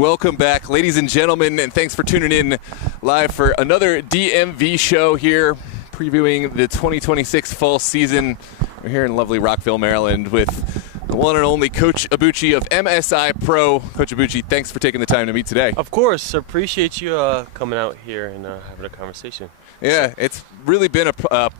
and welcome back, ladies and gentlemen, and thanks for tuning in live for another DMV show here, previewing the 2026 fall season. We're here in lovely Rockville, Maryland, with the one and only Coach Abuchi of MSI Pro. Coach Abuchi, thanks for taking the time to meet today. Of course. Appreciate you coming out here and having a conversation. Yeah, it's really been a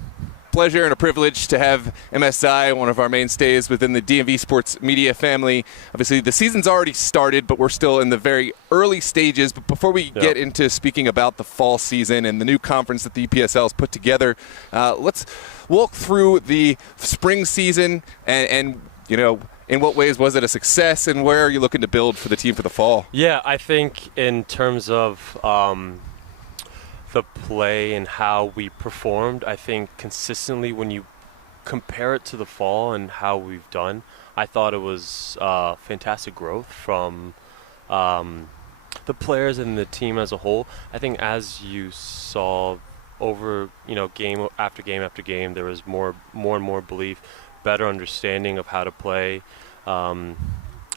pleasure and a privilege to have MSI, one of our mainstays within the DMV sports media family. Obviously, the season's already started, but we're still in the very early stages. But before we get into speaking about the fall season and the new conference that the UPSL has put together, let's walk through the spring season and you know, in what ways was it a success, and where are you looking to build for the team for the fall? Yeah, I think in terms of the play and how we performed, I think consistently when you compare it to the fall and how we've done, I thought it was fantastic growth from the players and the team as a whole. I think as you saw over, game after game after game, there was more and more belief, better understanding of how to play. And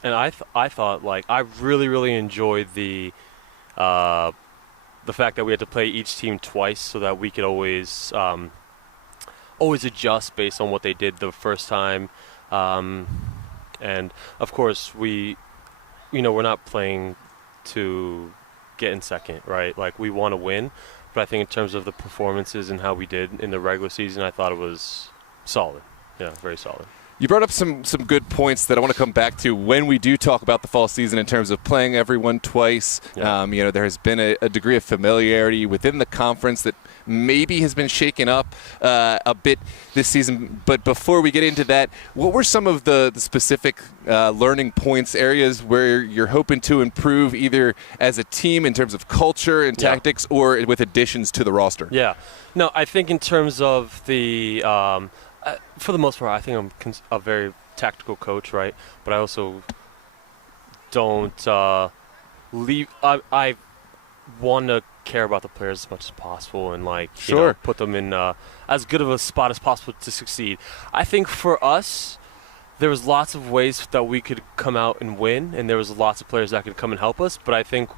I thought, like, I really enjoyed the fact that we had to play each team twice so that we could always adjust based on what they did the first time. And of course, we're not playing to get in second, right? Like, we want to win, but I think in terms of the performances and how we did in the regular season, I thought it was solid. Yeah, very solid. You brought up some good points that I want to come back to when we do talk about the fall season in terms of playing everyone twice. Yeah. There has been a degree of familiarity within the conference that maybe has been shaken up a bit this season. But before we get into that, what were some of the specific learning points, areas where you're hoping to improve either as a team in terms of culture and tactics or with additions to the roster? Yeah. No, I think in terms of the for the most part, I think I'm a very tactical coach, right? But I also don't leave. I want to care about the players as much as possible and, put them in as good of a spot as possible to succeed. I think for us, there was lots of ways that we could come out and win, and there was lots of players that could come and help us. But I think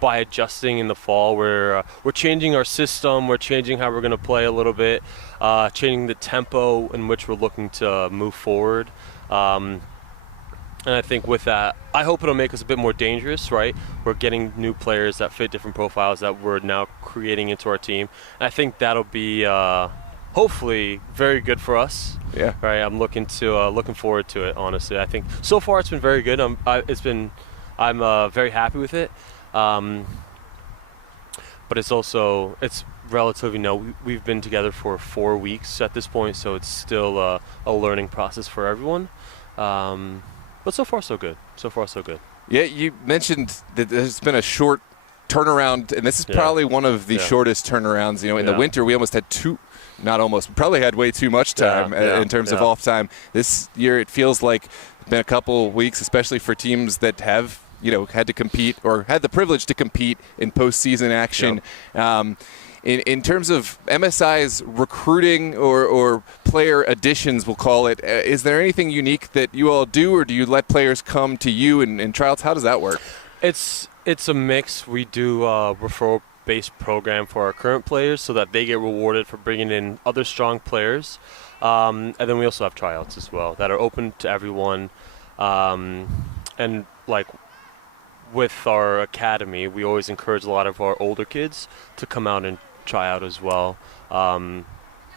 by adjusting in the fall, we're changing our system, we're changing how we're going to play a little bit, changing the tempo in which we're looking to move forward. And I think with that, I hope it'll make us a bit more dangerous, right? We're getting new players that fit different profiles that we're now creating into our team. And I think that'll be hopefully very good for us. Yeah. Right. I'm looking forward to it, honestly. I think so far it's been very good. I'm very happy with it. But it's relatively we've been together for 4 weeks at this point, so it's still a learning process for everyone. But so far so good. Yeah, you mentioned that there's been a short turnaround, and this is probably one of the shortest turnarounds. In the winter we almost had probably had way too much time in terms of off time. This year it feels like it's been a couple weeks, especially for teams that have had to compete or had the privilege to compete in postseason action. Yep. In terms of MSI's recruiting or player additions, we'll call it, is there anything unique that you all do, or do you let players come to you in tryouts? How does that work? It's a mix. We do a referral-based program for our current players so that they get rewarded for bringing in other strong players. And then we also have tryouts as well that are open to everyone. With our academy, we always encourage a lot of our older kids to come out and try out as well. And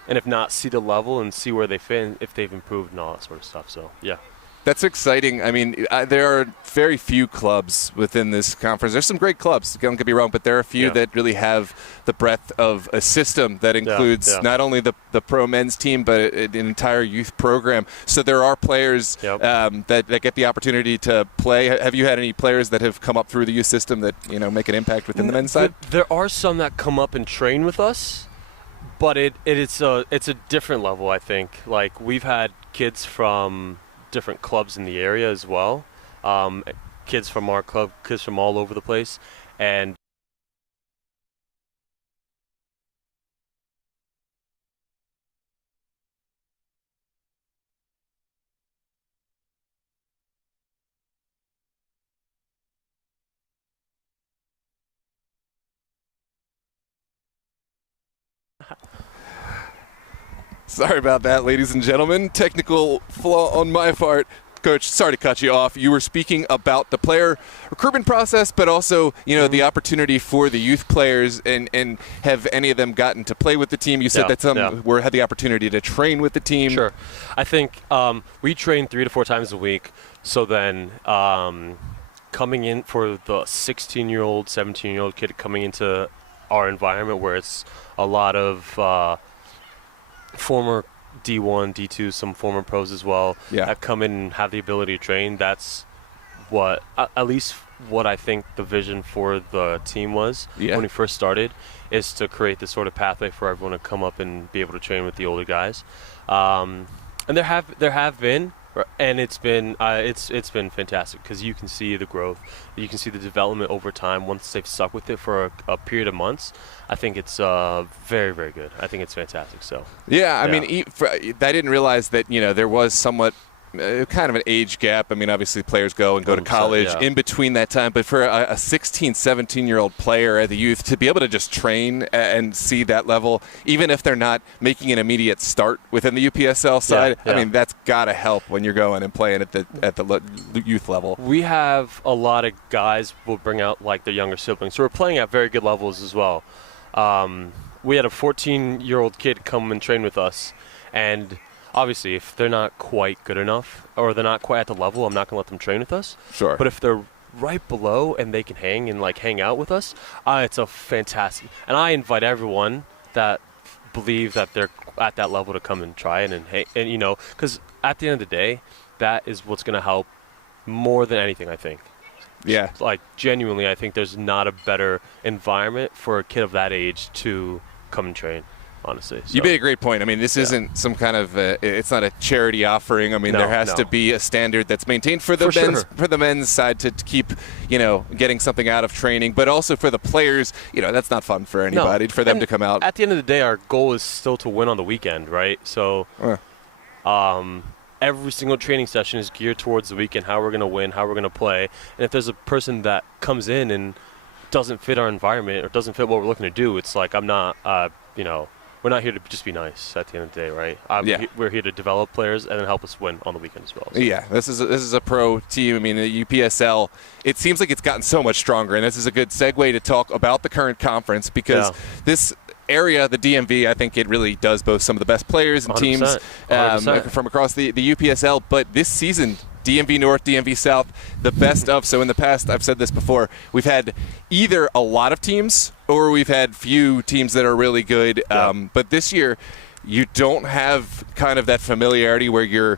if not, see the level and see where they fit and if they've improved and all that sort of stuff. So, yeah. That's exciting. I mean, there are very few clubs within this conference. There's some great clubs, don't get me wrong, but there are a few that really have the breadth of a system that includes not only the pro men's team, but an entire youth program. So there are players that get the opportunity to play. Have you had any players that have come up through the youth system that make an impact within the men's side? There are some that come up and train with us, but it's a different level, I think. Like, we've had kids from different clubs in the area as well, kids from our club, kids from all over the place, and Sorry about that, ladies and gentlemen. Technical flaw on my part. Coach, sorry to cut you off. You were speaking about the player recruitment process, but also, the opportunity for the youth players, and have any of them gotten to play with the team? You said that some had the opportunity to train with the team. Sure. I think we train 3 to 4 times a week. So then coming in for the 16-year-old, 17-year-old kid coming into our environment where it's a lot of former D1, D2, some former pros as well that come in and have the ability to train. That's what, at least what I think the vision for the team was when we first started, is to create this sort of pathway for everyone to come up and be able to train with the older guys. And there have been, and it's been fantastic because you can see the growth, you can see the development over time once they've stuck with it for a period of months. I think it's very, very good. I think it's fantastic. So I mean, I didn't realize that there was somewhat kind of an age gap. I mean, obviously players go to college in between that time, but for a 16, 17-year-old player at the youth to be able to just train and see that level, even if they're not making an immediate start within the UPSL side, I mean, that's got to help when you're going and playing at the youth level. We have a lot of guys will bring out like their younger siblings, so we're playing at very good levels as well. We had a 14-year-old kid come and train with us, and obviously, if they're not quite good enough or they're not quite at the level, I'm not going to let them train with us. Sure. But if they're right below and they can hang out with us, it's a fantastic. And I invite everyone that believe that they're at that level to come and try it and because at the end of the day, that is what's going to help more than anything, I think. Yeah. Like, genuinely, I think there's not a better environment for a kid of that age to come and train. Honestly, so. You made a great point. I mean, this isn't some kind of it's not a charity offering. I mean, there has to be a standard that's maintained for the men's side to keep getting something out of training, but also for the players. That's not fun for anybody for them to come out. At the end of the day, our goal is still to win on the weekend, right? So every single training session is geared towards the weekend, how we're going to win, how we're going to play. And if there's a person that comes in and doesn't fit our environment or doesn't fit what we're looking to do, it's like I'm not we're not here to just be nice at the end of the day, right? We're here to develop players and then help us win on the weekend as well. So. Yeah, this is a pro team. I mean, the UPSL, it seems like it's gotten so much stronger, and this is a good segue to talk about the current conference because this area, the DMV, I think it really does boast some of the best players and 100%, teams 100%. From across the UPSL. But this season, DMV North, DMV South, the best of. So in the past, I've said this before, we've had either a lot of teams or we've had few teams that are really good. But this year, you don't have kind of that familiarity where you're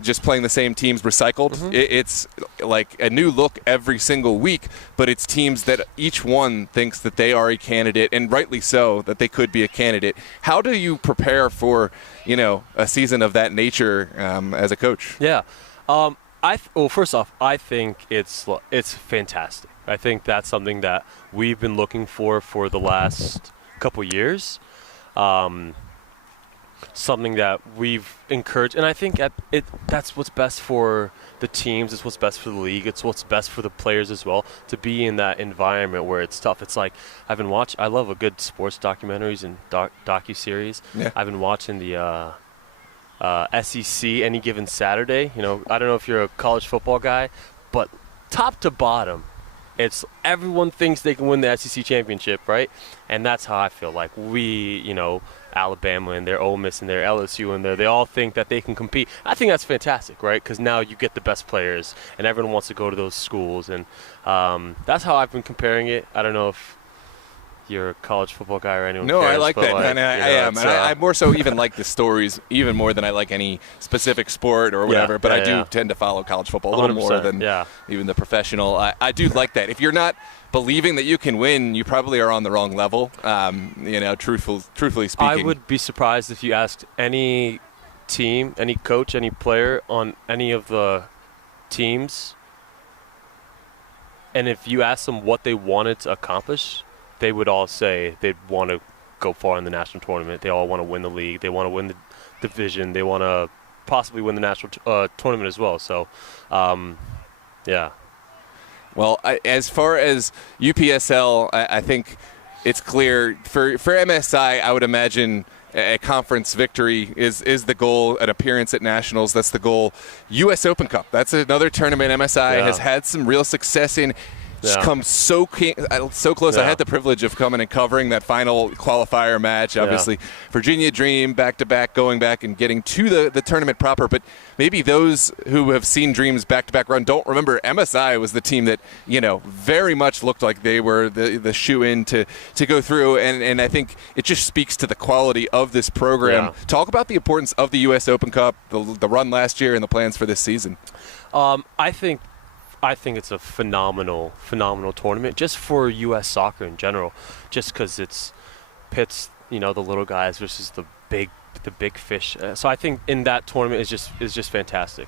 just playing the same teams recycled. It's like a new look every single week, but it's teams that each one thinks that they are a candidate, and rightly so, that they could be a candidate. How do you prepare for, a season of that nature as a coach? Yeah. First off, I think it's fantastic. I think that's something that we've been looking for the last couple years. Something that we've encouraged, and I think that's what's best for the teams, it's what's best for the league, it's what's best for the players as well, to be in that environment where it's tough. It's like I love a good sports documentaries and docu-series. I've been watching the SEC Any Given Saturday. I don't know if you're a college football guy, but top to bottom, it's everyone thinks they can win the SEC championship, right? And that's how I feel like we, Alabama and their Ole Miss and their LSU and they all think that they can compete. I think that's fantastic, right? Because now you get the best players and everyone wants to go to those schools. And that's how I've been comparing it. I don't know if you're a college football guy or anyone. No, cares, I like that. Like, I am. And I more so even like the stories even more than I like any specific sport or whatever. But I do tend to follow college football a little more than even the professional. I do like that. If you're not believing that you can win, you probably are on the wrong level, truthfully speaking. I would be surprised if you asked any team, any coach, any player on any of the teams, and if you asked them what they wanted to accomplish, they would all say they'd want to go far in the national tournament. They all want to win the league. They want to win the division. They want to possibly win the national tournament as well. So, Well, as far as UPSL, I think it's clear for MSI. I would imagine a conference victory is the goal. An appearance at nationals, that's the goal. U.S. Open Cup, that's another tournament MSI has had some real success in. Come so close. I had the privilege of coming and covering that final qualifier match. Obviously, Virginia Dream back-to-back, going back and getting to the tournament proper. But maybe those who have seen Dream's back-to-back run don't remember MSI was the team that, very much looked like they were the shoe-in to go through. And I think it just speaks to the quality of this program. Yeah. Talk about the importance of the U.S. Open Cup, the run last year, and the plans for this season. I think it's a phenomenal tournament just for U.S. soccer in general, just because it's pits, the little guys versus the big fish. So I think in that tournament is just fantastic.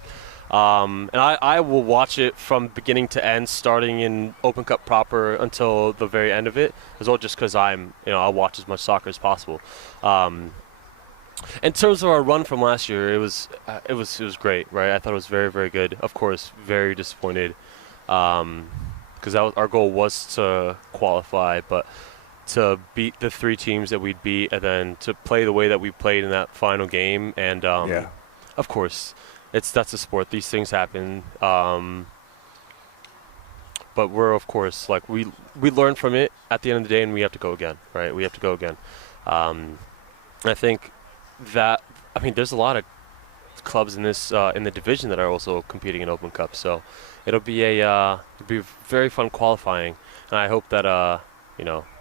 And I will watch it from beginning to end, starting in Open Cup proper until the very end of it, as well, just because I'll watch as much soccer as possible. In terms of our run from last year, it was great, right? I thought it was very, very good. Of course, very disappointed, because our goal was to qualify, but to beat the 3 teams that we'd beat, and then to play the way that we played in that final game. And of course, that's a sport. These things happen. But we're, of course, we learn from it at the end of the day, and we have to go again, right? We have to go again. I think there's a lot of clubs in this in the division that are also competing in Open Cup, so it'll be very fun qualifying, and I hope that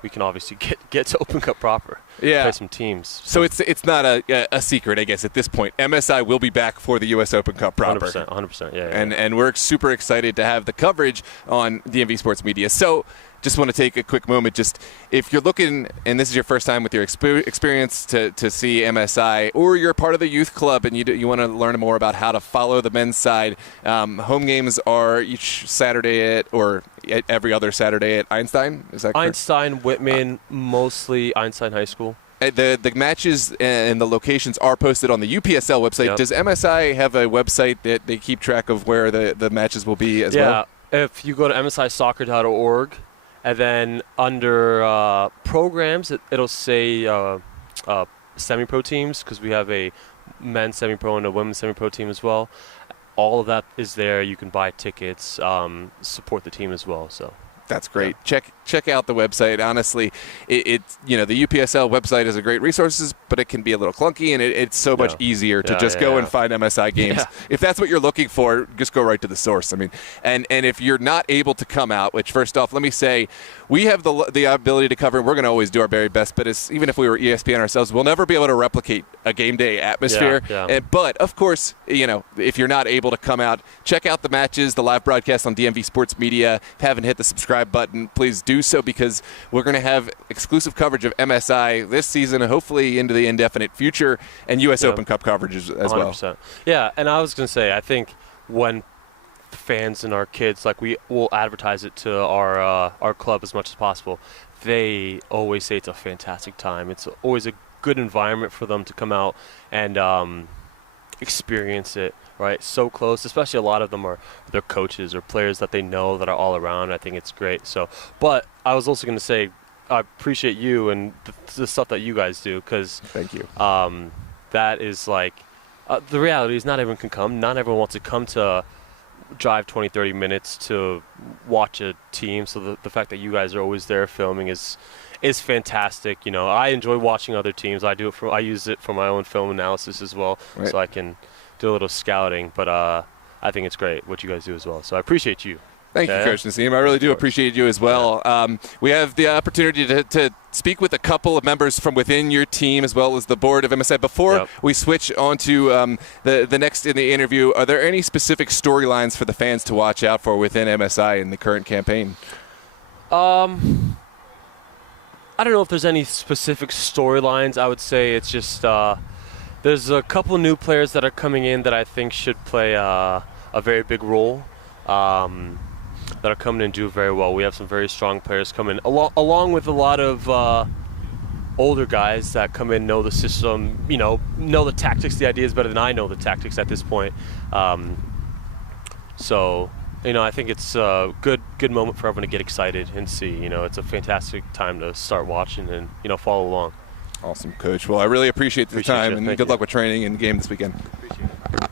we can obviously get to Open Cup proper. Play some teams. So it's not a secret, I guess, at this point. MSI will be back for the U.S. Open Cup proper. 100%. Yeah. And we're super excited to have the coverage on DMV Sports Media. So just want to take a quick moment. Just if you're looking, and this is your first time with your experience to see MSI, or you're part of the youth club and you want to learn more about how to follow the men's side, home games are each Saturday or every other Saturday at Einstein. Is that correct? Einstein, Whitman, mostly Einstein High School. The matches and the locations are posted on the UPSL website. Yep. Does MSI have a website that they keep track of where the matches will be as well? Yeah, if you go to msisoccer.org, and then under programs, it'll say semi-pro teams, because we have a men's semi-pro and a women's semi-pro team as well. All of that is there. You can buy tickets, support the team as well. So that's great. Yeah. Check out the website. Honestly, the UPSL website is a great resource, but it can be a little clunky, and it's so much easier to just go and find MSI games. Yeah. If that's what you're looking for, just go right to the source. I mean, and if you're not able to come out, which first off, let me say, we have the ability to cover, and we're going to always do our very best, but even if we were ESPN ourselves, we'll never be able to replicate a game day atmosphere. Yeah. But, of course, if you're not able to come out, check out the matches, the live broadcast on DMV Sports Media. If you haven't hit the subscribe button, please do so, because we're going to have exclusive coverage of MSI this season and hopefully into the indefinite future, and U.S. Open Cup coverage as 100%. Well. Yeah, and I was going to say, I think when the fans and our kids, we will advertise it to our club as much as possible, they always say it's a fantastic time. It's always a good environment for them to come out and experience it. Right, so close. Especially a lot of them are their coaches or players that they know that are all around. I think it's great. So, but I was also going to say, I appreciate you and the stuff that you guys do, because thank you. That is the reality is not everyone can come. Not everyone wants to come to drive 20, 30 minutes to watch a team. So the fact that you guys are always there filming is fantastic. I enjoy watching other teams. I use it for my own film analysis as well, right. So I can do a little scouting, but I think it's great what you guys do as well. So I appreciate you. Thank you, Coach Nassim. I really do appreciate you as well. Yeah. We have the opportunity to speak with a couple of members from within your team, as well as the board of MSI. Before we switch on to the next in the interview, are there any specific storylines for the fans to watch out for within MSI in the current campaign? I don't know if there's any specific storylines. I would say it's just there's a couple new players that are coming in that I think should play a very big role, that are coming and do very well. We have some very strong players coming, along with a lot of older guys that come in, know the system, know the tactics, the ideas better than I know the tactics at this point. So, I think it's a good moment for everyone to get excited and see. It's a fantastic time to start watching and, follow along. Awesome, Coach. Well, I really appreciate the time, and good luck with training and the game this weekend. Appreciate it.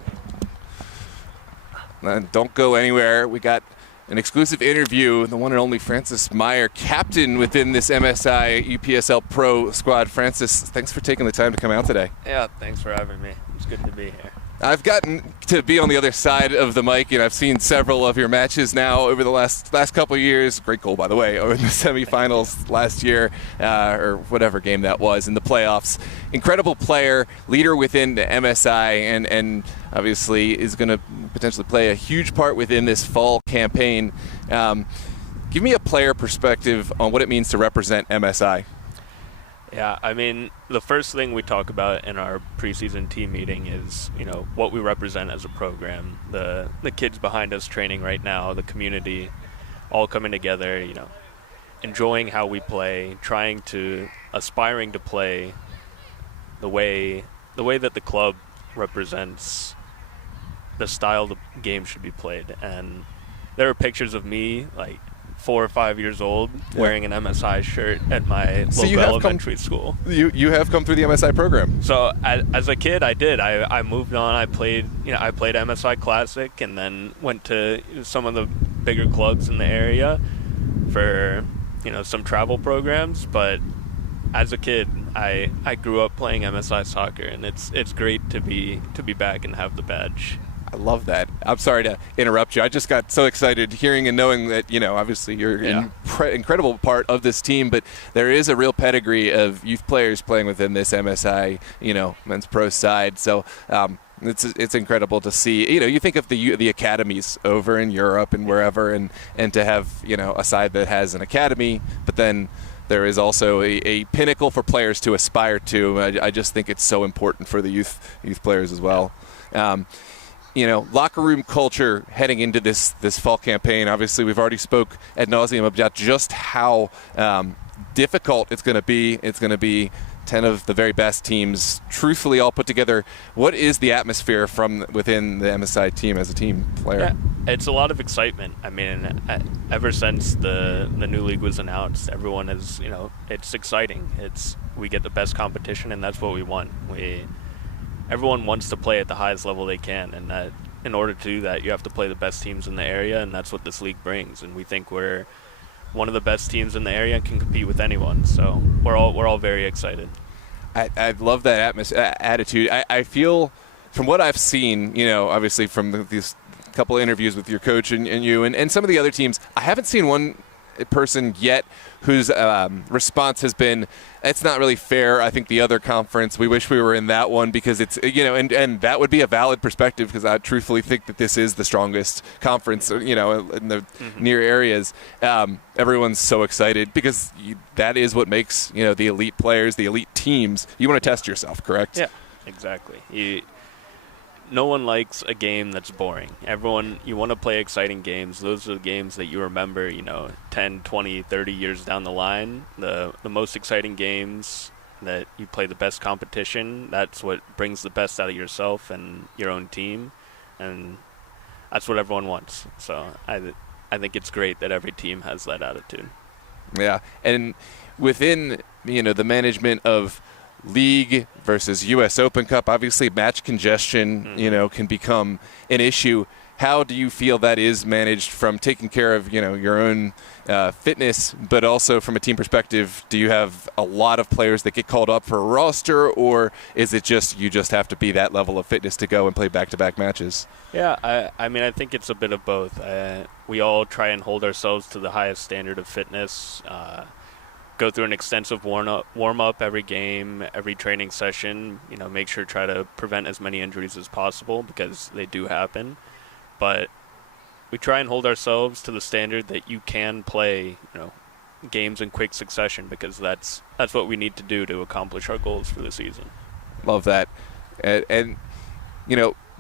And don't go anywhere. We got an exclusive interview, the one and only Francis Meyer, captain within this MSI UPSL Pro squad. Francis, thanks for taking the time to come out today. Yeah, thanks for having me. It's good to be here. I've gotten to be on the other side of the mic, and I've seen several of your matches now over the last couple of years. Great goal, by the way, over in the semifinals last year, or whatever game that was, in the playoffs. Incredible player, leader within the MSI, and obviously is going to potentially play a huge part within this fall campaign. Give me a player perspective on what it means to represent MSI. Yeah, I mean, the first thing we talk about in our preseason team meeting is, what we represent as a program. The kids behind us training right now, the community, all coming together, enjoying how we play, aspiring to play the way that the club represents the style the game should be played. And there are pictures of me, 4 or 5 years old, wearing an MSI shirt at my local elementary school. You have come through the MSI program. So as a kid, I did. I moved on. I played MSI Classic, and then went to some of the bigger clubs in the area for some travel programs. But as a kid, I grew up playing MSI soccer, and it's great to be back and have the badge. I love that. I'm sorry to interrupt you. I just got so excited hearing and knowing that, obviously you're an incredible part of this team, but there is a real pedigree of youth players playing within this MSI, men's pro side. So it's incredible to see. You think of the academies over in Europe and wherever, and to have, a side that has an academy, but then there is also a pinnacle for players to aspire to. I just think it's so important for the youth players as well. Locker room culture heading into this fall campaign. Obviously, we've already spoke ad nauseum about just how difficult it's going to be. It's going to be 10 of the very best teams, truthfully, all put together. What is the atmosphere from within the MSI team as a team player? Yeah, it's a lot of excitement. I mean, ever since the new league was announced, everyone is, it's exciting. We get the best competition, and that's what we want. Everyone wants to play at the highest level they can, and that in order to do that, you have to play the best teams in the area, and that's what this league brings. And we think we're one of the best teams in the area and can compete with anyone. So we're all very excited. I love that attitude. I feel, from what I've seen, obviously from these couple of interviews with your coach and you and some of the other teams, I haven't seen one person yet whose response has been, it's not really fair. I think the other conference, we wish we were in that one, because it's, and that would be a valid perspective, because I truthfully think that this is the strongest conference, in the near areas. Everyone's so excited because that is what makes, the elite players, the elite teams. You want to test yourself, correct? Yeah, exactly. No one likes a game that's boring. You want to play exciting games. Those are the games that you remember, 10, 20, 30 years down the line. The most exciting games that you play the best competition. That's what brings the best out of yourself and your own team. And that's what everyone wants. So I think it's great that every team has that attitude. Yeah. And within, the management of League versus U.S. Open Cup, obviously match congestion, can become an issue. How do you feel that is managed, from taking care of, your own fitness, but also from a team perspective? Do you have a lot of players that get called up for a roster, or is it just you just have to be that level of fitness to go and play back-to-back matches? Yeah, I mean, I think it's a bit of both. We all try and hold ourselves to the highest standard of fitness. Go through an extensive warm-up every game, every training session, make sure to try to prevent as many injuries as possible, because they do happen. But we try and hold ourselves to the standard that you can play, games in quick succession, because that's what we need to do to accomplish our goals for the season. Love that. And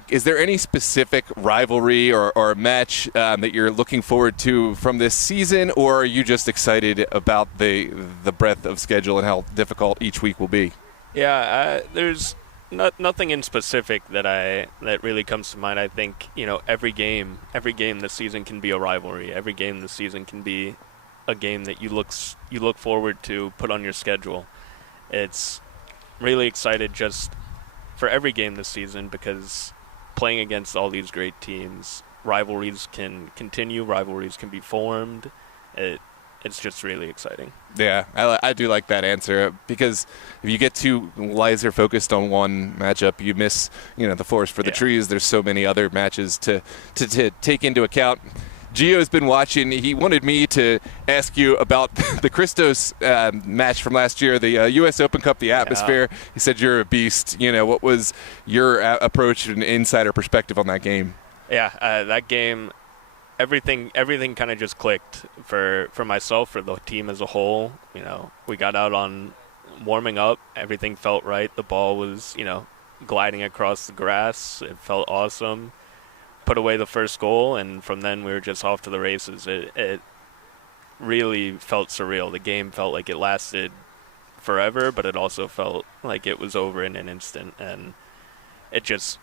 is there any specific rivalry or match that you're looking forward to from this season, or are you just excited about the breadth of schedule and how difficult each week will be? Yeah, there's nothing in specific that really comes to mind. I think every game this season can be a rivalry. Every game this season can be a game that you look forward to, put on your schedule. really excited just for every game this season because playing against all these great teams, rivalries can continue, rivalries can be formed. It's just really exciting. Yeah, I do like that answer because if you get too laser focused on one matchup, you miss, the forest for the trees. There's so many other matches to take into account. Gio's been watching. He wanted me to ask you about the Christos match from last year, the U.S. Open Cup, the atmosphere. Yeah. He said you're a beast. What was your approach and insider perspective on that game? Yeah, that game, everything kind of just clicked for myself, for the team as a whole. We got out on warming up. Everything felt right. The ball was, gliding across the grass. It felt awesome. Put away the first goal, and from then we were just off to the races. It really felt surreal. The game felt like it lasted forever, but it also felt like it was over in an instant, and it just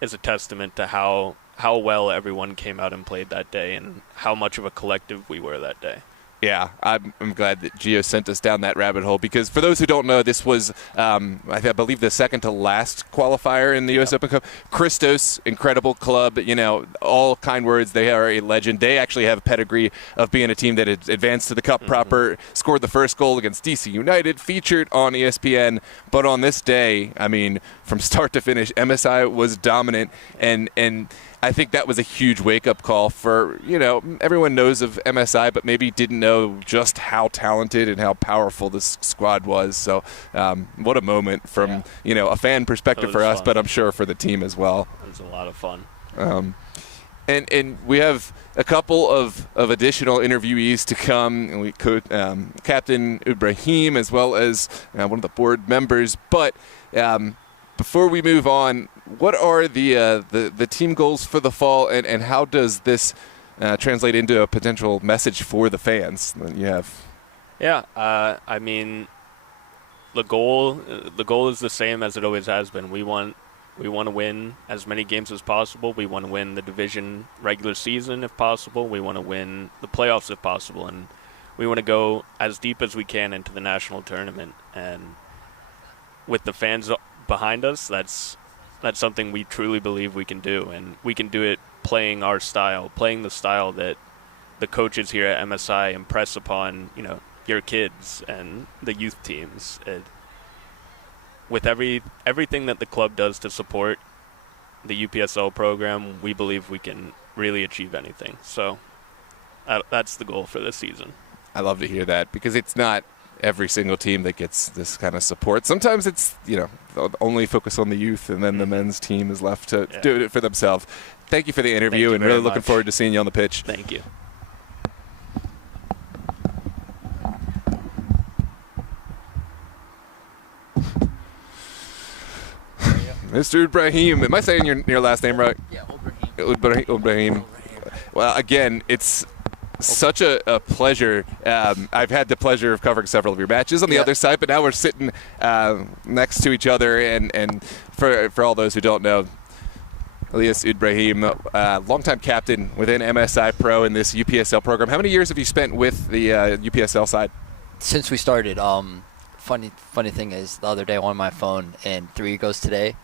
is a testament to how well everyone came out and played that day and how much of a collective we were that day. Yeah, I'm glad that Gio sent us down that rabbit hole because for those who don't know, this was, I believe, the second to last qualifier in the U.S. Open Cup. Christos, incredible club, all kind words. They are a legend. They actually have a pedigree of being a team that had advanced to the Cup proper, scored the first goal against DC United, featured on ESPN. But on this day, from start to finish, MSI was dominant, and I think that was a huge wake-up call for, everyone knows of MSI, but maybe didn't know just how talented and how powerful this squad was. So what a moment from, a fan perspective for us, but I'm sure for the team as well. It was a lot of fun. And we have a couple of additional interviewees to come. And we could Captain Ibrahim as well as one of the board members. But before we move on, what are the team goals for the fall, and how does this translate into a potential message for the fans that you have? Yeah, the goal is the same as it always has been. We want to win as many games as possible. We want to win the division regular season if possible. We want to win the playoffs if possible, and we want to go as deep as we can into the national tournament. And with the fans behind us, that's something we truly believe we can do, and we can do it playing our style, playing the style that the coaches here at MSI impress upon, your kids and the youth teams. With everything that the club does to support the UPSL program, we believe we can really achieve anything. So that's the goal for this season. I love to hear that because it's not every single team that gets this kind of support. Sometimes it's, only focus on the youth, and then the men's team is left to do it for themselves. Thank you for the interview, and really looking forward to seeing you on the pitch. Thank you. Mr. Ibrahim, am I saying your last name right? Yeah, Ibrahim. Well, again, it's such a pleasure. I've had the pleasure of covering several of your matches on the other side, but now we're sitting next to each other. And for all those who don't know, Elias Ibrahim, longtime captain within MSI Pro in this UPSL program. How many years have you spent with the UPSL side? Since we started. Funny thing is, the other day on my phone, and 3 years today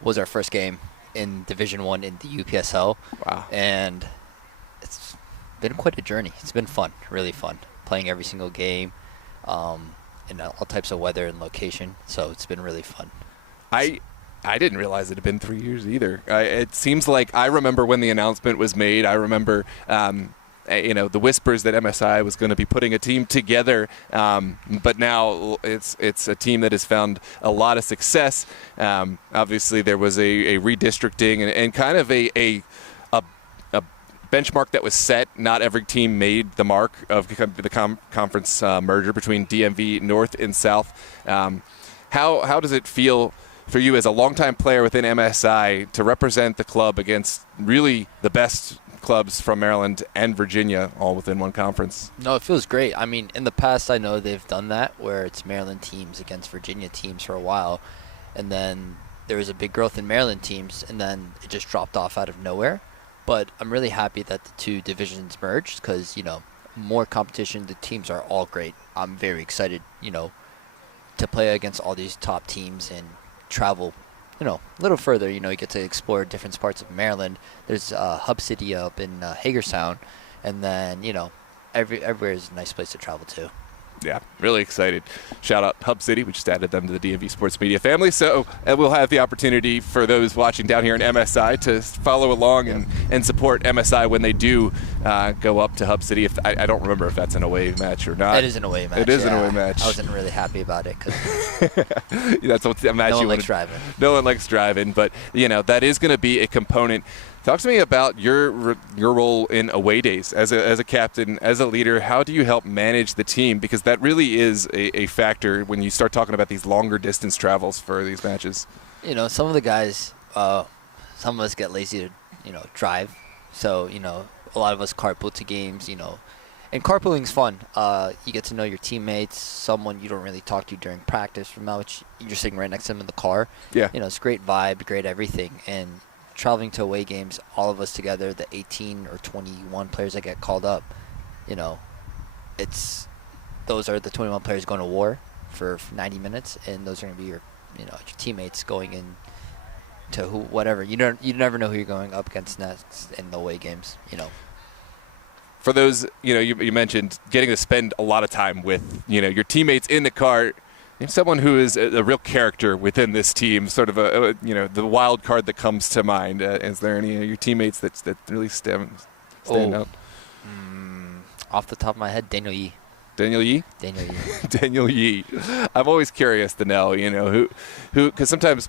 was our first game in Division 1 in the UPSL. Wow. And it's been quite a journey. It's been fun, really fun, playing every single game in all types of weather and location. So it's been really fun. I didn't realize it had been 3 years either. It seems like I remember when the announcement was made. I remember, the whispers that MSI was going to be putting a team together. But now it's a team that has found a lot of success. Obviously, there was a redistricting and kind of a benchmark that was set. Not every team made the mark of the conference merger between DMV North and South. How does it feel for you as a longtime player within MSI to represent the club against really the best clubs from Maryland and Virginia all within one conference? No, it feels great. In the past, I know they've done that where it's Maryland teams against Virginia teams for a while, and then there was a big growth in Maryland teams, and then it just dropped off out of nowhere. But I'm really happy that the two divisions merged because, more competition. The teams are all great. I'm very excited, to play against all these top teams and travel, a little further. You get to explore different parts of Maryland. There's Hub City up in Hagerstown, and then everywhere is a nice place to travel to. Yeah, really excited. Shout out Hub City. We just added them to the DMV Sports Media family. So we'll have the opportunity for those watching down here in MSI to follow along and support MSI when they do go up to Hub City. If I don't remember if that's an away match or not. It is an away match. It is an away match. I wasn't really happy about it because that's what the match no one likes driving. No one likes driving, but that is going to be a component. Talk to me about your role in away days as a captain, as a leader. How do you help manage the team? Because that really is a factor when you start talking about these longer distance travels for these matches. Some of the guys, some of us get lazy to, drive. So, a lot of us carpool to games, and carpooling's fun. You get to know your teammates, someone you don't really talk to during practice from now, which you're sitting right next to them in the car. Yeah. It's great vibe, great everything. And traveling to away games, all of us together, the 18 or 21 players that get called up, those are the 21 players going to war for 90 minutes, and those are going to be your teammates going in to whatever. You never know who you're going up against next in the away games. For those, you mentioned getting to spend a lot of time with your teammates in the car. Someone who is a real character within this team, sort of the wild card that comes to mind. Is there any of your teammates that really stand out? Off the top of my head, Daniel Yee. Daniel Yee? Daniel Yee. Daniel Yee. I'm always curious to know, who, because sometimes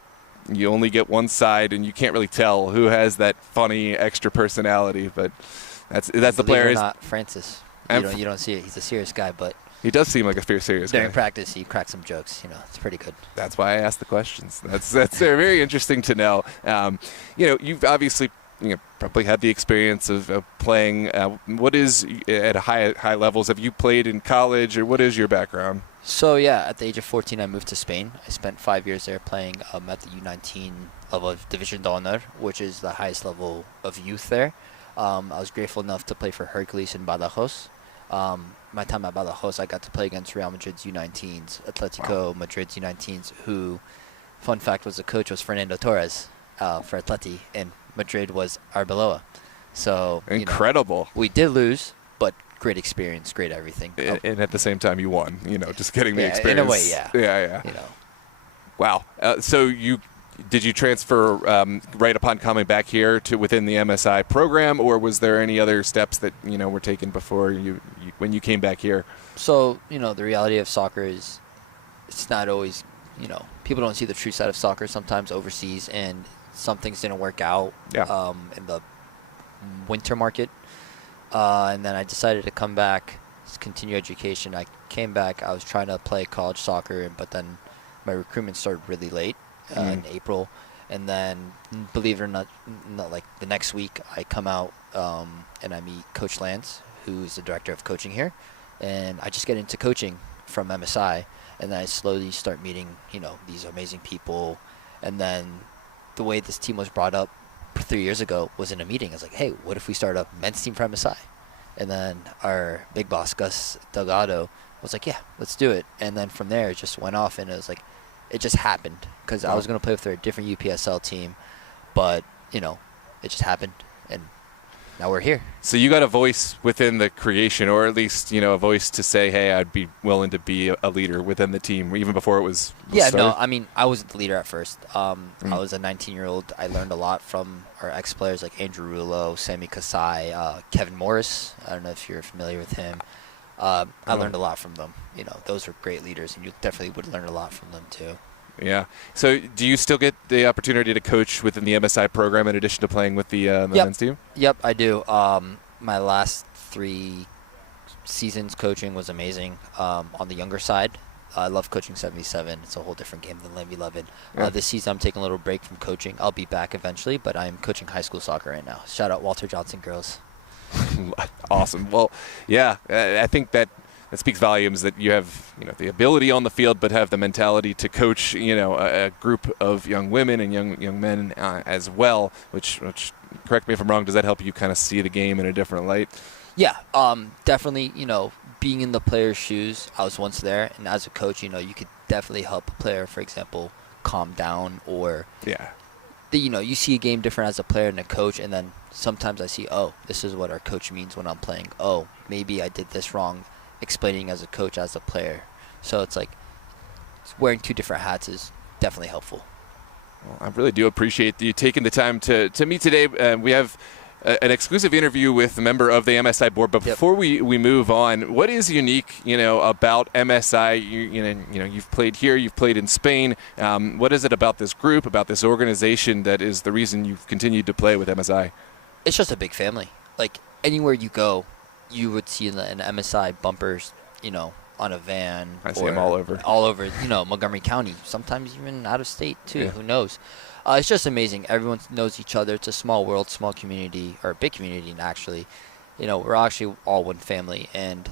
you only get one side and you can't really tell who has that funny extra personality. But that's the player. Believe it or not, Francis. You don't see it. He's a serious guy, but. He does seem like a serious guy. During practice, he cracks some jokes. It's pretty good. That's why I asked the questions. That's very interesting to know. You've obviously probably had the experience of playing. What is at a high levels? Have you played in college, or what is your background? So at the age of 14, I moved to Spain. I spent 5 years there playing at the U19 level of Division de Honor, which is the highest level of youth there. I was grateful enough to play for Hercules in Badajoz. My time at Badajoz, I got to play against Real Madrid's U19s, Atletico Madrid's U19s, who, fun fact, the coach was Fernando Torres for Atleti, and Madrid was Arbeloa. So incredible. We did lose, but great experience, great everything. And at the same time, you won. Just getting the experience. In a way, yeah. Yeah. Wow. So did you transfer right upon coming back here to within the MSI program, or was there any other steps that were taken before you when you came back here? So the reality of soccer is it's not always people don't see the true side of soccer sometimes overseas, and some things didn't work out in the winter market, and then I decided to come back, continue education. I came back. I was trying to play college soccer, but then my recruitment started really late. In April, and then believe it or not, like the next week I come out and I meet Coach Lance, who's the director of coaching here, and I just get into coaching from MSI, and then I slowly start meeting these amazing people, and then the way this team was brought up 3 years ago was in a meeting. I was like, hey, what if we start a men's team for MSI? And then our big boss Gus Delgado was like, yeah, let's do it. And then from there it just went off, and it was like, it just happened because I was going to play for a different UPSL team, but it just happened, and now we're here. So you got a voice within the creation, or at least a voice to say, hey, I'd be willing to be a leader within the team, even before it was started? No, I mean, I wasn't the leader at first. I was a 19-year-old. I learned a lot from our ex-players like Andrew Rulo, Sammy Kasai, Kevin Morris. I don't know if you're familiar with him. I learned a lot from them. Those are great leaders, and you definitely would learn a lot from them too. Yeah. So do you still get the opportunity to coach within the MSI program in addition to playing with the men's team? Yep, I do. My last 3 seasons coaching was amazing. On the younger side, I love coaching 77. It's a whole different game than Levy 11. Yeah. This season, I'm taking a little break from coaching. I'll be back eventually, but I'm coaching high school soccer right now. Shout out Walter Johnson girls. Awesome. Well, yeah, I think that speaks volumes that you have, the ability on the field, but have the mentality to coach, a group of young women and young men as well. Which, correct me if I'm wrong, does that help you kind of see the game in a different light? Yeah, definitely, being in the player's shoes, I was once there, and as a coach, you could definitely help a player, for example, calm down, or you see a game different as a player and a coach, and then sometimes I see, oh, this is what our coach means when I'm playing. Oh, maybe I did this wrong, explaining as a coach, as a player. So it's like wearing two different hats is definitely helpful. Well, I really do appreciate you taking the time to meet today. We have an exclusive interview with a member of the MSI board, but before we move on, what is unique, about MSI? You've played here, you've played in Spain. What is it about this group, about this organization, that is the reason you've continued to play with MSI? It's just a big family. Like, anywhere you go, you would see an MSI bumpers, on a van. I see them all over. All over, Montgomery County, sometimes even out of state too. Yeah. Who knows? It's just amazing. Everyone knows each other. It's a small world, small community, or a big community, actually. We're actually all one family. And,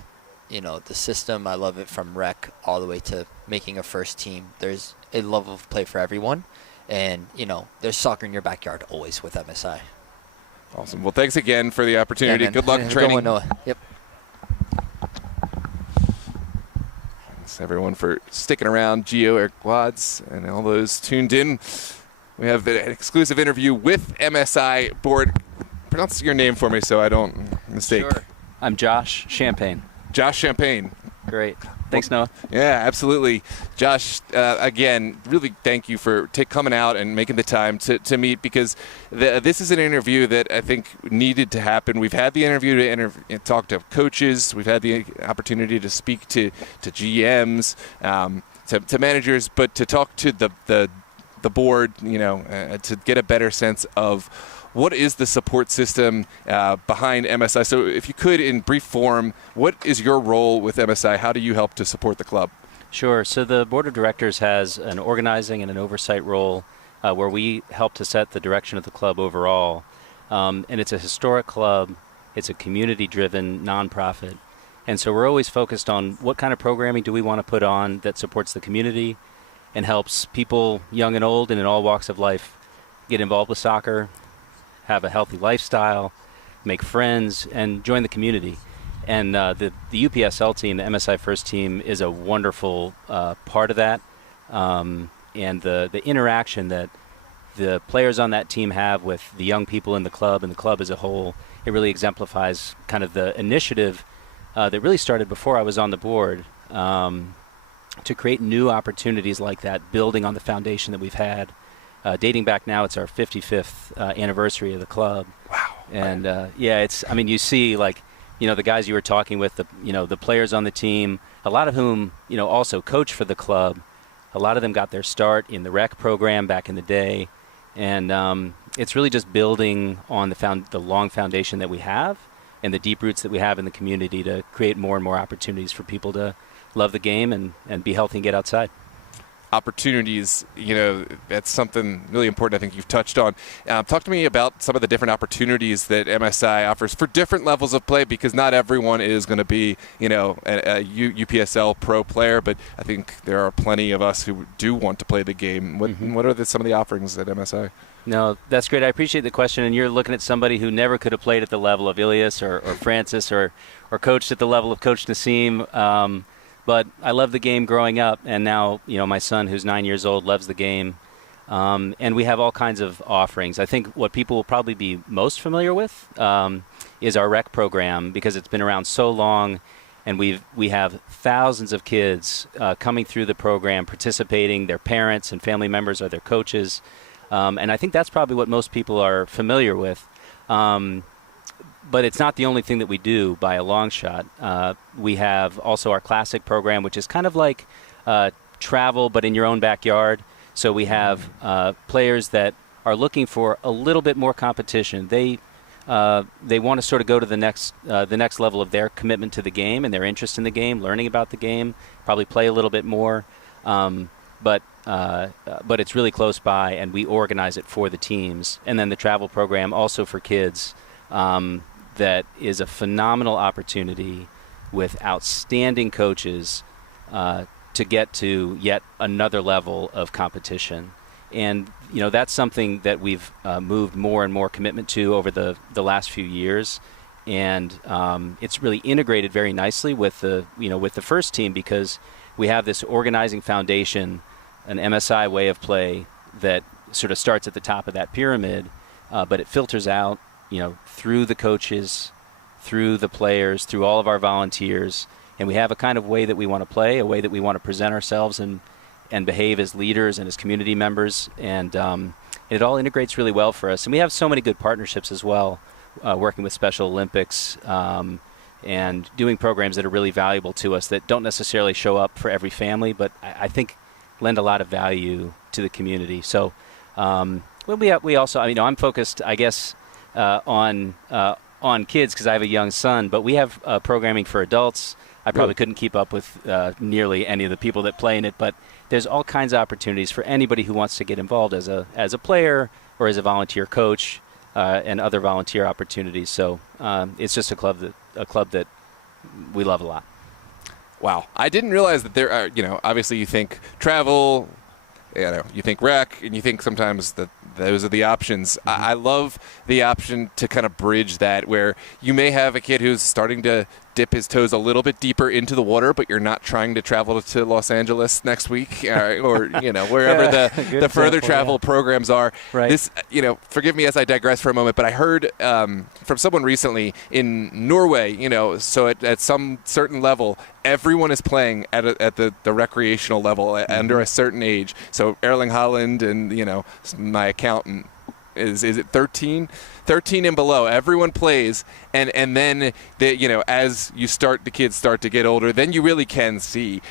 the system, I love it from rec all the way to making a first team. There's a love of play for everyone. And, there's soccer in your backyard always with MSI. Awesome. Well, thanks again for the opportunity. Yeah, good luck in training. Noah. Yep. Thanks, everyone, for sticking around. Gio, Eric Wads, and all those tuned in. We have an exclusive interview with MSI board. Pronounce your name for me so I don't mistake. Sure. I'm Josh Champagne. Josh Champagne. Great. Thanks, Noah. Yeah, absolutely. Josh, again, really thank you for coming out and making the time to meet, because this is an interview that I think needed to happen. We've had the interview to talk to coaches. We've had the opportunity to speak to GMs, to managers, but to talk to the board, to get a better sense of what is the support system behind MSI. So if you could, in brief form, what is your role with MSI? How do you help to support the club? Sure. So the board of directors has an organizing and an oversight role where we help to set the direction of the club overall. And it's a historic club. It's a community-driven nonprofit. And so we're always focused on what kind of programming do we want to put on that supports the community and helps people, young and old, and in all walks of life, get involved with soccer, have a healthy lifestyle, make friends, and join the community. And the UPSL team, the MSI First team, is a wonderful part of that. And the interaction that the players on that team have with the young people in the club and the club as a whole, it really exemplifies kind of the initiative that really started before I was on the board, to create new opportunities like that, building on the foundation that we've had. Dating back now, it's our 55th anniversary of the club. Wow. And you see, like, the guys you were talking with, the players on the team, a lot of whom, also coach for the club. A lot of them got their start in the rec program back in the day. And it's really just building on the long foundation that we have and the deep roots that we have in the community to create more and more opportunities for people to love the game and be healthy and get outside. Opportunities, that's something really important I think you've touched on. Talk to me about some of the different opportunities that MSI offers for different levels of play, because not everyone is going to be, a UPSL pro player, but I think there are plenty of us who do want to play the game. What are some of the offerings at MSI? No, that's great. I appreciate the question, and you're looking at somebody who never could have played at the level of Ilias or Francis or coached at the level of Coach Nassim. But I loved the game growing up, and now, my son, who's 9 years old, loves the game. And we have all kinds of offerings. I think what people will probably be most familiar with is our rec program, because it's been around so long, and we have thousands of kids coming through the program, participating. Their parents and family members are their coaches. And I think that's probably what most people are familiar with. But it's not the only thing that we do by a long shot. We have also our classic program, which is kind of like travel, but in your own backyard. So we have players that are looking for a little bit more competition. They want to sort of go to the next level of their commitment to the game and their interest in the game, learning about the game, probably play a little bit more. But it's really close by, and we organize it for the teams. And then the travel program also for kids. That is a phenomenal opportunity with outstanding coaches to get to yet another level of competition. And, that's something that we've moved more and more commitment to over the last few years. and it's really integrated very nicely with the first team, because we have this organizing foundation, an MSI way of play that sort of starts at the top of that pyramid, but it filters out, through the coaches, through the players, through all of our volunteers, and we have a kind of way that we want to play, a way that we want to present ourselves and behave as leaders and as community members, and it all integrates really well for us. And we have so many good partnerships as well, working with Special Olympics and doing programs that are really valuable to us that don't necessarily show up for every family, but I think lend a lot of value to the community. So we also, I'm focused, I guess, on kids because I have a young son, but we have programming for adults. I probably couldn't keep up with nearly any of the people that play in it, but there's all kinds of opportunities for anybody who wants to get involved as a player or as a volunteer coach, and other volunteer opportunities. So it's just a club that we love a lot. Wow. I didn't realize that there are, obviously you think travel, you think rec, and you think sometimes that those are the options. Mm-hmm. I love the option to kind of bridge that, where you may have a kid who's starting to dip his toes a little bit deeper into the water, but you're not trying to travel to Los Angeles next week or wherever the further travel programs are. Right. This, forgive me as I digress for a moment, but I heard from someone recently in Norway, so at some certain level, everyone is playing at the recreational level under a certain age. So Erling Haaland and, my accountant, is it 13 and below, everyone plays, and then as the kids start to get older, then you really can see,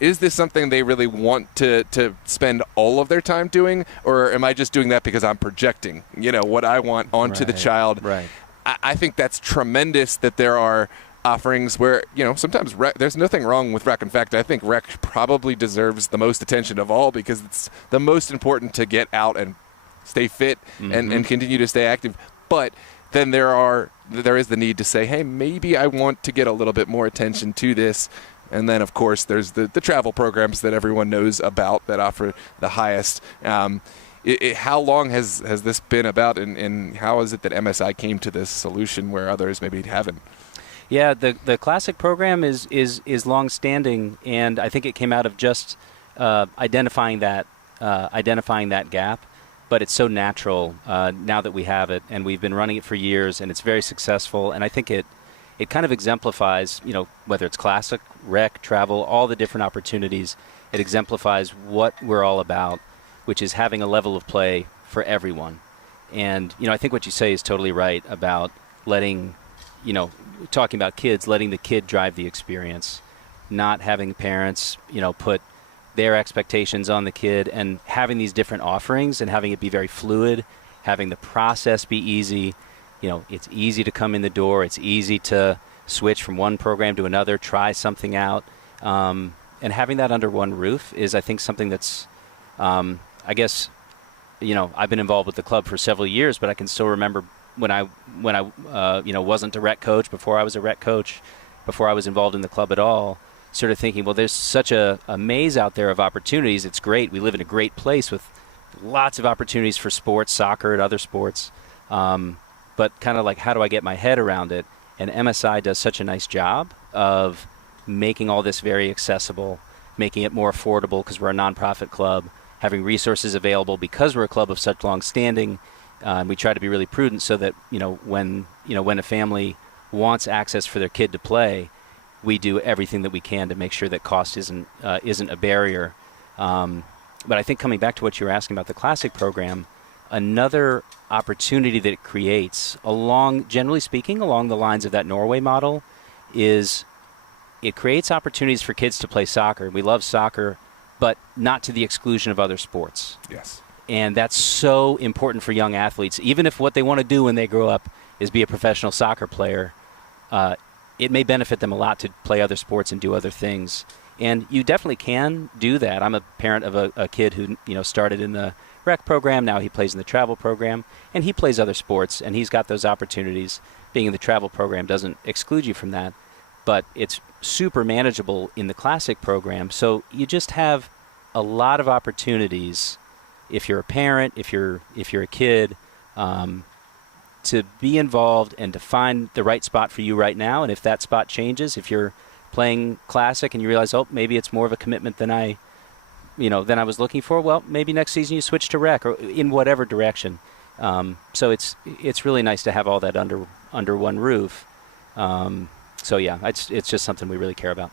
is this something they really want to spend all of their time doing, or am I just doing that because I'm projecting what I want onto the child? Right. I think that's tremendous that there are offerings where, sometimes there's nothing wrong with rec. In fact, I think rec probably deserves the most attention of all, because it's the most important to get out and stay fit and continue to stay active. But then there is the need to say, hey, maybe I want to get a little bit more attention to this. And then, of course, there's the travel programs that everyone knows about that offer the highest. How long has this been about, and how is it that MSI came to this solution where others maybe haven't? Yeah, the classic program is long-standing, and I think it came out of just identifying that gap. But it's so natural now that we have it, and we've been running it for years, and it's very successful. And I think it kind of exemplifies, whether it's classic, rec, travel, all the different opportunities. It exemplifies what we're all about, which is having a level of play for everyone. And I think what you say is totally right about letting, talking about kids, letting the kid drive the experience, not having parents, put their expectations on the kid, and having these different offerings and having it be very fluid, having the process be easy. It's easy to come in the door. It's easy to switch from one program to another, try something out. And having that under one roof is, I think, something that's, I guess, I've been involved with the club for several years, but I can still remember when I wasn't a rec coach, before I was a rec coach, before I was involved in the club at all, sort of thinking, well, there's such a maze out there of opportunities. It's great. We live in a great place with lots of opportunities for sports, soccer and other sports. But kind of like, how do I get my head around it? And MSI does such a nice job of making all this very accessible, making it more affordable because we're a nonprofit club, having resources available because we're a club of such long standing. And we try to be really prudent so that, when a family wants access for their kid to play, we do everything that we can to make sure that cost isn't a barrier. But I think coming back to what you were asking about the classic program, another opportunity that it creates, generally speaking, along the lines of that Norway model, is it creates opportunities for kids to play soccer. We love soccer, but not to the exclusion of other sports. Yes. And that's so important for young athletes. Even if what they want to do when they grow up is be a professional soccer player, it may benefit them a lot to play other sports and do other things. And you definitely can do that. I'm a parent of a kid who started in the rec program. Now he plays in the travel program, and he plays other sports, and he's got those opportunities. Being in the travel program doesn't exclude you from that, but it's super manageable in the classic program. So you just have a lot of opportunities if you're a parent, if you're a kid, to be involved and to find the right spot for you right now. And if that spot changes, if you're playing Classic and you realize, oh, maybe it's more of a commitment than I was looking for, well, maybe next season you switch to rec or in whatever direction. So it's really nice to have all that under one roof. So yeah, it's just something we really care about.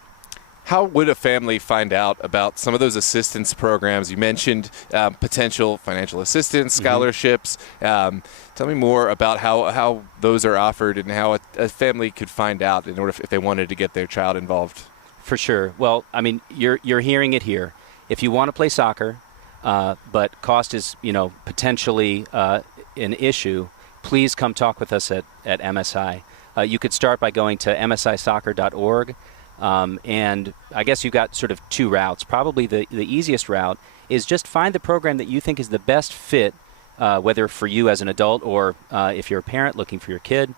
How would a family find out about some of those assistance programs? You mentioned potential financial assistance, scholarships. Tell me more about how those are offered and how a family could find out in order if they wanted to get their child involved. For sure. Well, I mean, you're hearing it here. If you want to play soccer, but cost is potentially an issue, please come talk with us at MSI. You could start by going to msisoccer.org. And I guess you've got sort of two routes. Probably the easiest route is just find the program that you think is the best fit, whether for you as an adult or if you're a parent looking for your kid.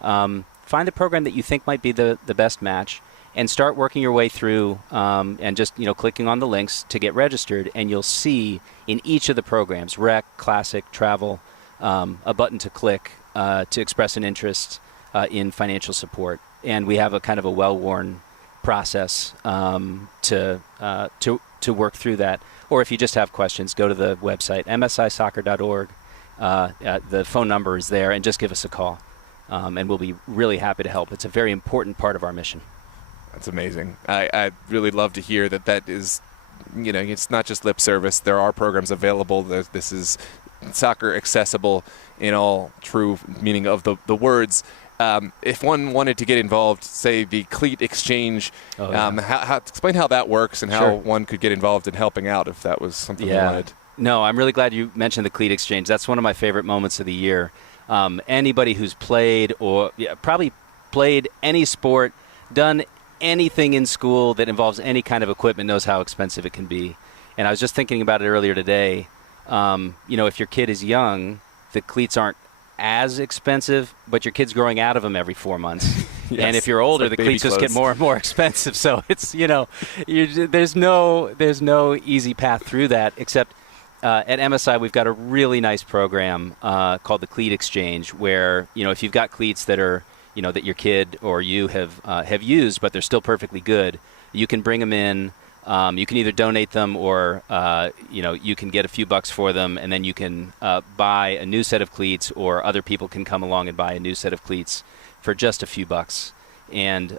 Find the program that you think might be the best match and start working your way through and just clicking on the links to get registered. And you'll see in each of the programs, rec, classic, travel, a button to click to express an interest in financial support. And we have a kind of a well-worn process to work through that. Or if you just have questions, go to the website, msisoccer.org. The phone number is there, and just give us a call. And we'll be really happy to help. It's a very important part of our mission. That's amazing. I'd really love to hear that is, it's not just lip service. There are programs available. This is soccer accessible in all true meaning of the words. If one wanted to get involved, say the cleat exchange, explain how that works and how one could get involved in helping out if that was something you wanted. No, I'm really glad you mentioned the cleat exchange. That's one of my favorite moments of the year. Anybody who's played or probably played any sport, done anything in school that involves any kind of equipment knows how expensive it can be. And I was just thinking about it earlier today. If your kid is young, the cleats aren't as expensive, but your kid's growing out of them every 4 months. Yes, and if you're older, the cleats just get more and more expensive. So it's there's no easy path through that. Except at MSI, we've got a really nice program called the Cleat Exchange, where if you've got cleats that are that your kid or you have used, but they're still perfectly good, you can bring them in. You can either donate them or, you can get a few bucks for them, and then you can buy a new set of cleats, or other people can come along and buy a new set of cleats for just a few bucks. And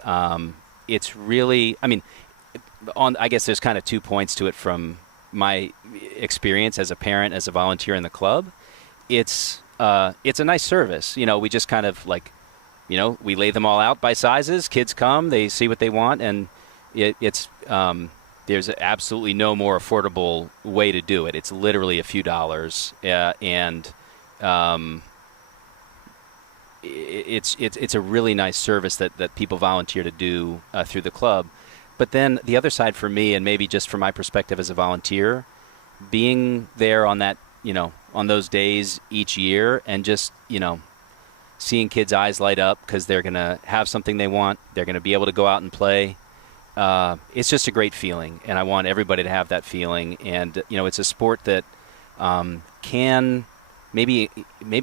it's really, I guess there's kind of 2 points to it from my experience as a parent, as a volunteer in the club. It's a nice service. We just kind of we lay them all out by sizes. Kids come, they see what they want, and it's there's absolutely no more affordable way to do it. It's literally a few dollars, and it's a really nice service that people volunteer to do through the club. But then the other side for me, and maybe just from my perspective as a volunteer, being there on that, on those days each year, and just seeing kids' eyes light up because they're gonna have something they want, they're gonna be able to go out and play. It's just a great feeling, and I want everybody to have that feeling. And it's a sport that can maybe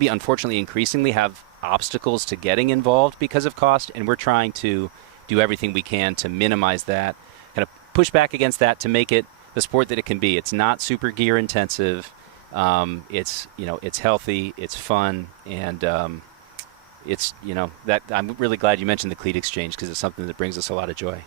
unfortunately increasingly have obstacles to getting involved because of cost, and we're trying to do everything we can to minimize that, kind of push back against that to make it the sport that it can be. It's not super gear intensive. It's healthy, it's fun, and it's that I'm really glad you mentioned the Cleat Exchange because it's something that brings us a lot of joy.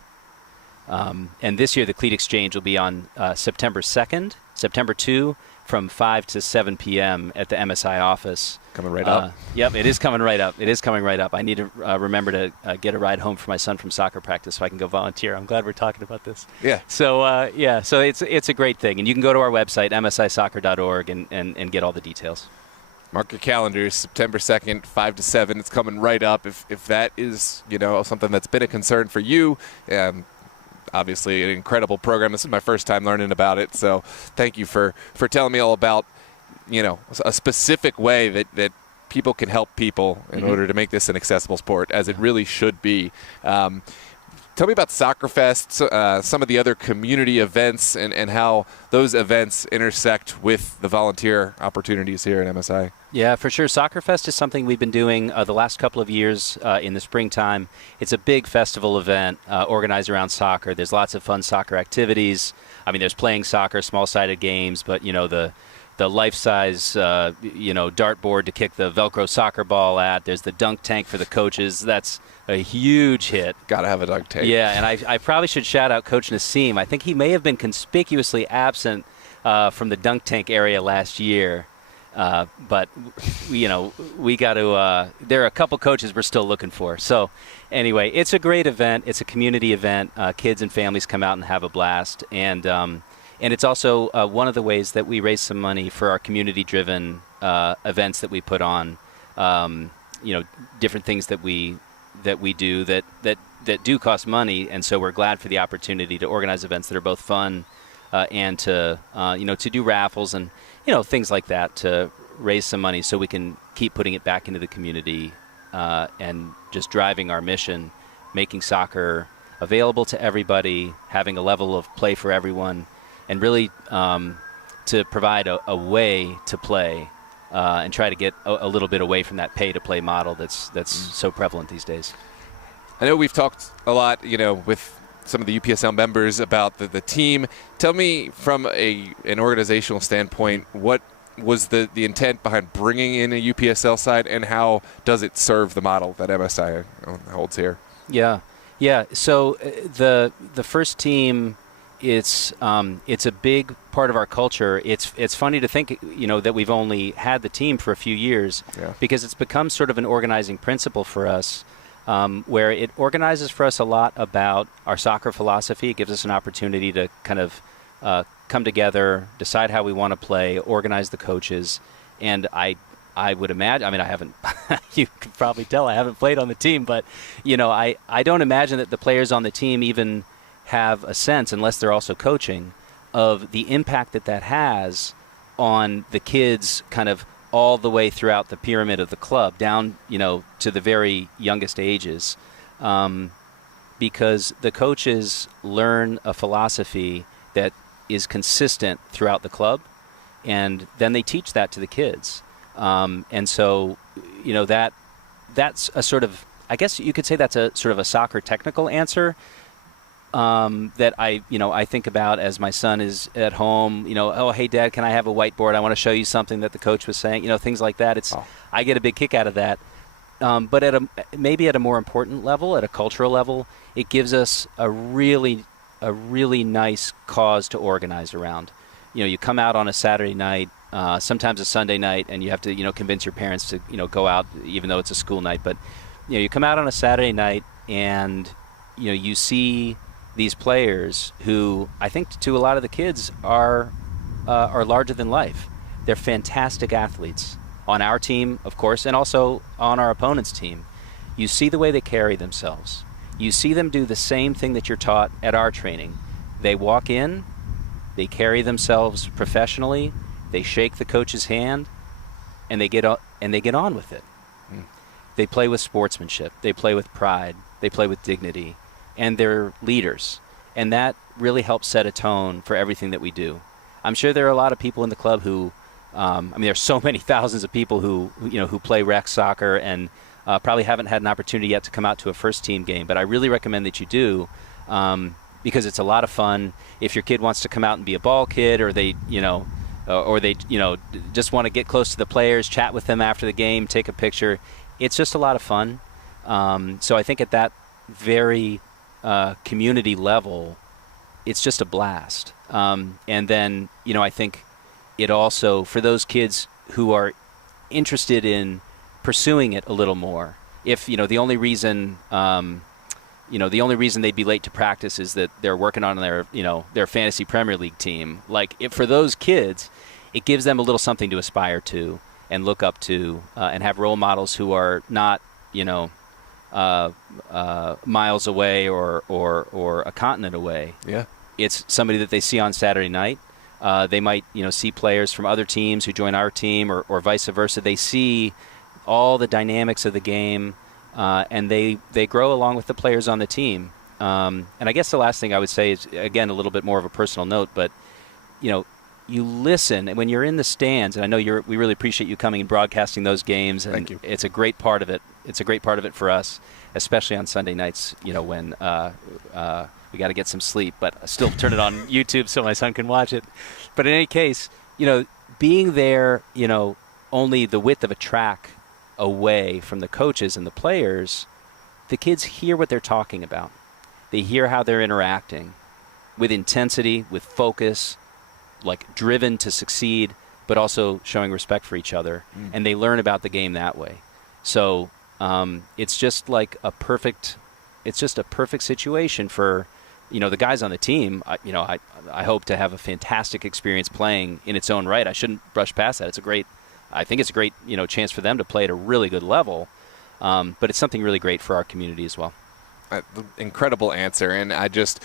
And this year, the Cleat Exchange will be on September 2nd, September 2, from 5 to 7 p.m. at the MSI office. Coming right up. Yep, it is coming right up. It is coming right up. I need to remember to get a ride home for my son from soccer practice so I can go volunteer. I'm glad we're talking about this. Yeah. So, so it's a great thing. And you can go to our website, msisoccer.org, and get all the details. Mark your calendars, September 2nd, 5 to 7. It's coming right up. If that is, something that's been a concern for you, obviously an incredible program. This is my first time learning about it, so thank you for telling me all about a specific way that people can help people in order to make this an accessible sport, as it really should be. Tell me about Soccer Fest, some of the other community events, and how those events intersect with the volunteer opportunities here at MSI. Yeah, for sure. Soccer Fest is something we've been doing the last couple of years in the springtime. It's a big festival event organized around soccer. There's lots of fun soccer activities. I mean, there's playing soccer, small-sided games, but, the life-size, dartboard to kick the Velcro soccer ball at. There's the dunk tank for the coaches. That's a huge hit. Got to have a dunk tank. Yeah, and I probably should shout out Coach Nassim. I think he may have been conspicuously absent from the dunk tank area last year. But, we got to there are a couple coaches we're still looking for. So, anyway, it's a great event. It's a community event. Kids and families come out and have a blast. And it's also one of the ways that we raise some money for our community-driven events that we put on. Different things that we do that do cost money, and so we're glad for the opportunity to organize events that are both fun and to do raffles and things like that to raise some money so we can keep putting it back into the community and just driving our mission, making soccer available to everybody, having a level of play for everyone. And really to provide a way to play and try to get a little bit away from that pay-to-play model that's so prevalent these days. I know we've talked a lot, with some of the UPSL members about the team. Tell me from an organizational standpoint, what was the intent behind bringing in a UPSL side, and how does it serve the model that MSI holds here? Yeah. So the first team, it's a big part of our culture. It's funny to think, that we've only had the team for a few years, because it's become sort of an organizing principle for us, where it organizes for us a lot about our soccer philosophy. It gives us an opportunity to kind of come together, decide how we want to play, organize the coaches, and I would imagine, I haven't, you can probably tell I haven't played on the team, but, I don't imagine that the players on the team even have a sense, unless they're also coaching, of the impact that has on the kids kind of all the way throughout the pyramid of the club, down, to the very youngest ages. Because the coaches learn a philosophy that is consistent throughout the club, and then they teach that to the kids. And so, that's a sort of, I guess you could say that's a sort of a soccer technical answer that I think about as my son is at home. Oh, hey, Dad, can I have a whiteboard? I want to show you something that the coach was saying. Things like that. I get a big kick out of that. But maybe at a more important level, at a cultural level, it gives us a really nice cause to organize around. You come out on a Saturday night, sometimes a Sunday night, and you have to convince your parents to go out, even though it's a school night. But you come out on a Saturday night, and you see these players who I think to a lot of the kids are larger than life. They're fantastic athletes on our team, of course, and also on our opponent's team. You see the way they carry themselves. You see them do the same thing that you're taught at our training. They walk in, they carry themselves professionally, they shake the coach's hand, and they get on with it. They play with sportsmanship, they play with pride, they play with dignity, and they're leaders. And that really helps set a tone for everything that we do. I'm sure there are a lot of people in the club who, there's so many thousands of people who play rec soccer and probably haven't had an opportunity yet to come out to a first team game. But I really recommend that you do, because it's a lot of fun. If your kid wants to come out and be a ball kid, or they just want to get close to the players, chat with them after the game, take a picture, it's just a lot of fun. So I think at that very community level, it's just a blast. And then, I think it also, for those kids who are interested in pursuing it a little more, if, the only reason they'd be late to practice is that they're working on their fantasy Premier League team, for those kids, it gives them a little something to aspire to and look up to, and have role models who are not, miles away or a continent away. Yeah. It's somebody that they see on Saturday night. They might, see players from other teams who join our team, or vice versa. They see all the dynamics of the game, and they grow along with the players on the team. And I guess the last thing I would say is, again, a little bit more of a personal note, but, you listen, and when you're in the stands, and I know we really appreciate you coming and broadcasting those games, and Thank you. It's a great part of it. It's a great part of it for us, especially on Sunday nights, when we got to get some sleep, but I still turn it on YouTube so my son can watch it. But in any case, being there, only the width of a track away from the coaches and the players, the kids hear what they're talking about. They hear how they're interacting with intensity, with focus, like driven to succeed, but also showing respect for each other. And they learn about the game that way. So it's just like a perfect situation for, the guys on the team. I hope to have a fantastic experience playing in its own right. I shouldn't brush past that. I think it's a great, chance for them to play at a really good level. But it's something really great for our community as well. Incredible answer. And I just,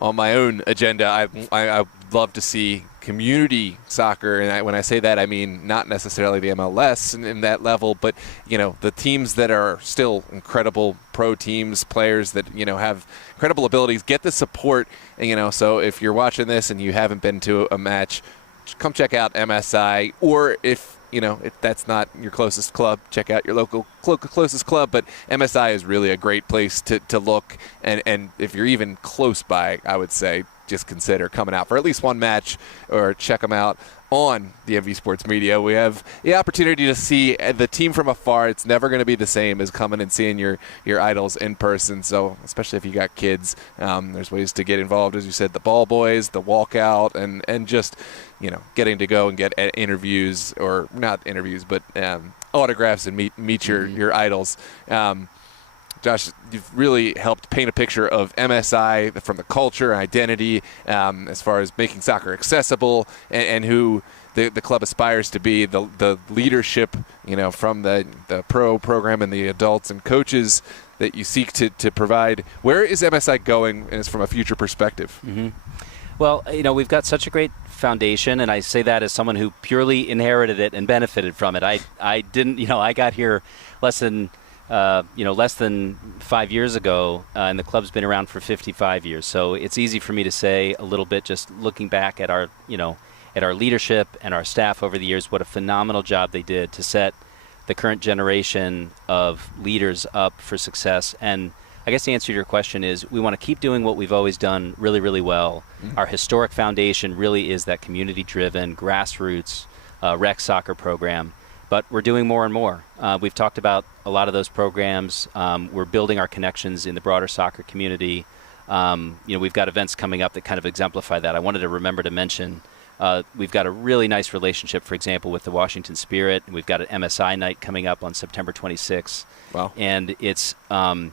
on my own agenda, I love to see community soccer. And when I say that, I mean not necessarily the MLS in that level, but, the teams that are still incredible pro teams, players that, have incredible abilities, get the support. And, so if you're watching this and you haven't been to a match, come check out MSI. Or if that's not your closest club, check out your local closest club. But MSI is really a great place to look. And if you're even close by, I would say just consider coming out for at least one match or check them out on DMV Sports Media. We have the opportunity to see the team from afar. It's never going to be the same as coming and seeing your idols in person. So especially if you got kids, there's ways to get involved. As you said, the ball boys, the walkout, and just, getting to go and get interviews, or not interviews, but autographs and meet your idols. Josh, you've really helped paint a picture of MSI from the culture, identity, as far as making soccer accessible, and who the club aspires to be, the leadership, from the pro program and the adults and coaches that you seek to provide. Where is MSI going, and it's from a future perspective? Mm-hmm. Well, we've got such a great foundation, and I say that as someone who purely inherited it and benefited from it. I didn't, I got here less than 5 years ago, and the club's been around for 55 years. So it's easy for me to say a little bit, just looking back at our leadership and our staff over the years, what a phenomenal job they did to set the current generation of leaders up for success. And I guess the answer to your question is we want to keep doing what we've always done really, really well. Mm-hmm. Our historic foundation really is that community-driven, grassroots rec soccer program. But we're doing more and more. We've talked about a lot of those programs. We're building our connections in the broader soccer community. We've got events coming up that kind of exemplify that. I wanted to remember to mention we've got a really nice relationship, for example, with the Washington Spirit. We've got an MSI night coming up on September 26th. Wow. And it's, the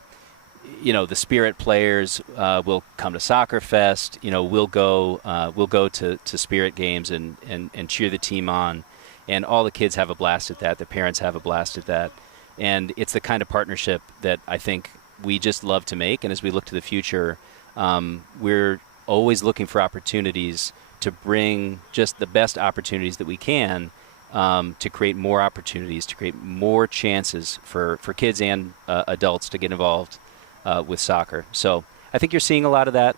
Spirit players will come to Soccer Fest. We'll go to Spirit games and cheer the team on. And all the kids have a blast at that. The parents have a blast at that. And it's the kind of partnership that I think we just love to make. And as we look to the future, we're always looking for opportunities to bring just the best opportunities that we can to create more opportunities, to create more chances for kids and adults to get involved with soccer. So I think you're seeing a lot of that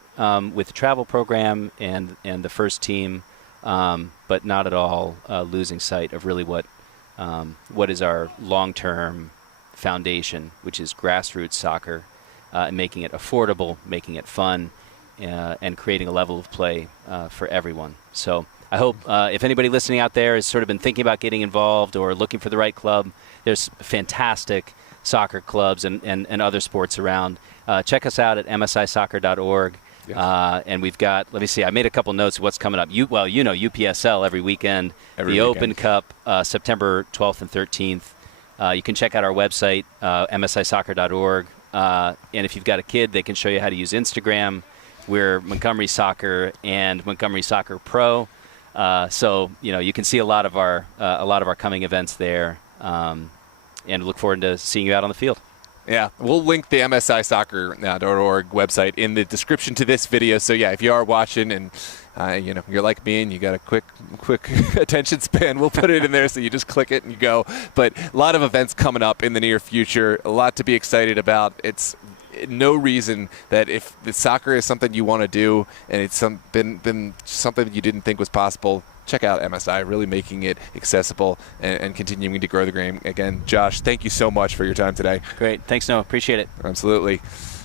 with the travel program and the first team. But not at all losing sight of really what is our long-term foundation, which is grassroots soccer, and making it affordable, making it fun, and creating a level of play for everyone. So I hope if anybody listening out there has sort of been thinking about getting involved or looking for the right club, there's fantastic soccer clubs and other sports around. Check us out at msisoccer.org. Yes. And we've got, let me see, I made a couple notes of what's coming up. UPSL every weekend. Open Cup, September 12th and 13th. You can check out our website, msisoccer.org. And if you've got a kid, they can show you how to use Instagram. We're Montgomery Soccer and Montgomery Soccer Pro. So, you can see a lot of our coming events there. And look forward to seeing you out on the field. Yeah, we'll link the msisoccer.org website in the description to this video. So, yeah, if you are watching and, you're like me and you got a quick attention span, we'll put it in there so you just click it and you go. But a lot of events coming up in the near future, a lot to be excited about. It's no reason that if the soccer is something you want to do and it's been something you didn't think was possible, check out MSI, really making it accessible and continuing to grow the game. Again, Josh, thank you so much for your time today. Great. Thanks, Noah. Appreciate it. Absolutely.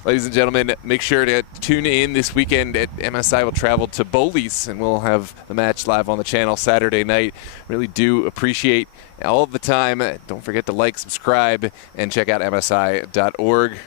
Ladies and gentlemen, make sure to tune in this weekend. MSI will travel to Bowleys, and we'll have the match live on the channel Saturday night. Really do appreciate all of the time. Don't forget to like, subscribe, and check out MSI.org.